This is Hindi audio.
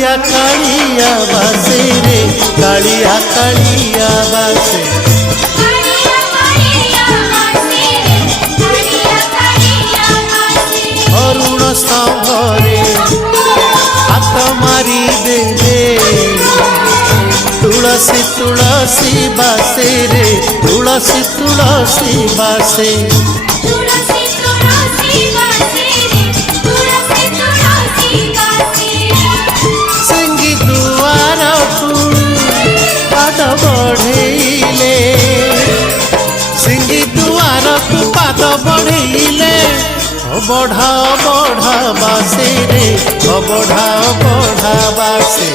कालिया कालिया बासे रे कालिया कालिया बासे अरुण स्तंभरे हाथ मारी दे तुलसी तुलसी बासे रे तुलसी तुलसी बासे सिंगी दुआर पाद बढ़ेले सिंगी दुआर पाद बढ़ेले बढ़ा बढ़ा बासे रे बढ़ा बढ़ा बासे